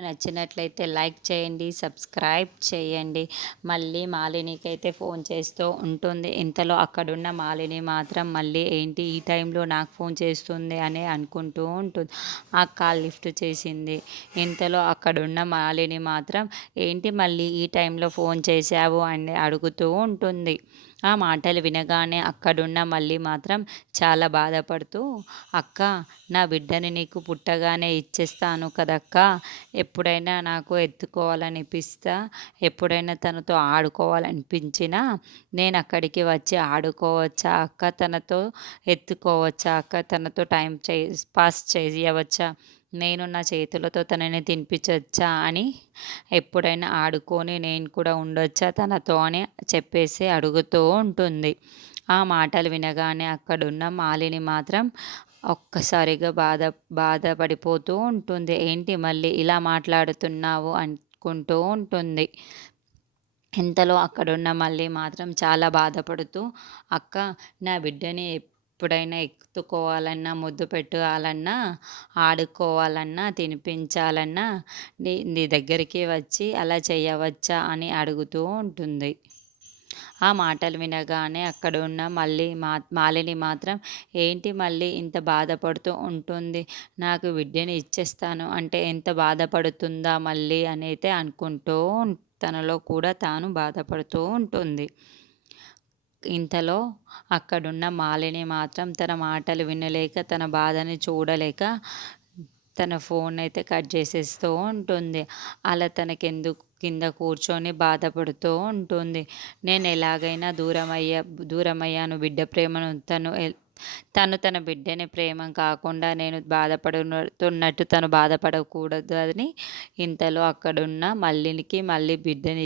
నచ్చినట్లయితే లైక్ చేయండి, సబ్స్క్రైబ్ చేయండి. మళ్ళీ మాలినికైతే ఫోన్ చేస్తూ ఉంటుంది. ఇంతలో అక్కడున్న మాలిని మాత్రం మళ్ళీ ఏంటి ఈ టైంలో నాకు ఫోన్ చేస్తుంది అని అనుకుంటూ ఉంటుంది. ఆ కాల్ లిఫ్ట్ చేసింది. ఇంతలో అక్కడున్న మాలిని మాత్రం ఏంటి మళ్ళీ ఈ టైంలో ఫోన్ చేశావు అని అడుగుతూ ఉంటుంది. ఆ మాటలు వినగానే అక్కడున్న మళ్ళీ మాత్రం చాలా బాధపడుతూ, అక్క, నా బిడ్డని నీకు పుట్టగానే ఇచ్చేస్తాను కదక్క, ఎప్పుడైనా నాకు ఎత్తుకోవాలనిపిస్తా, ఎప్పుడైనా తనతో ఆడుకోవాలనిపించినా నేను అక్కడికి వచ్చి ఆడుకోవచ్చా అక్క, తనతో ఎత్తుకోవచ్చా అక్క, తనతో టైం పాస్ చేయవచ్చా, నేను నా చేతులతో తనని తినిపించొచ్చా అని ఎప్పుడైనా ఆడుకొని నేను కూడా ఉండొచ్చా తనతో అని చెప్పేసి అడుగుతూ ఉంటుంది. ఆ మాటలు వినగానే అక్కడున్న మాలిని మాత్రం ఒక్కసారిగా బాధపడిపోతూ ఉంటుంది. ఏంటి మళ్ళీ ఇలా మాట్లాడుతున్నావు అనుకుంటూ ఉంటుంది. ఇంతలో అక్కడున్న మళ్ళీ మాత్రం చాలా బాధపడుతూ, అక్క, నా బిడ్డని ఎప్పుడైనా ఎత్తుకోవాలన్నా, ముద్దు పెట్టుకోవాలన్నా, ఆడుకోవాలన్నా, తినిపించాలన్నా నీ నీ దగ్గరికి వచ్చి అలా చేయవచ్చా అని అడుగుతూ ఉంటుంది. ఆ మాటలు వినగానే అక్కడున్న మాలిని మాత్రం ఏంటి మళ్ళీ ఇంత బాధపడుతూ ఉంటుంది. నాకు బిడ్డని ఇచ్చేస్తాను అంటే ఎంత బాధపడుతుందా మళ్ళీ అనైతే అనుకుంటూ తనలో కూడా తాను బాధపడుతూ ఉంటుంది. ఇంతలో అక్కడున్న మాలిని మాత్రం తన మాటలు వినలేక, తన బాధని చూడలేక తన ఫోన్ అయితే కట్ చేసేస్తూ ఉంటుంది. అలా తనకెందుకు కింద కూర్చొని బాధపడుతూ ఉంటుంది. నేను ఎలాగైనా దూరమయ్యాను బిడ్డ ప్రేమను తను తన బిడ్డని ప్రేమ కాకుండా నేను బాధపడుతున్నట్టు తను బాధపడకూడదు అని ఇంతలో అక్కడున్న మళ్ళీ బిడ్డని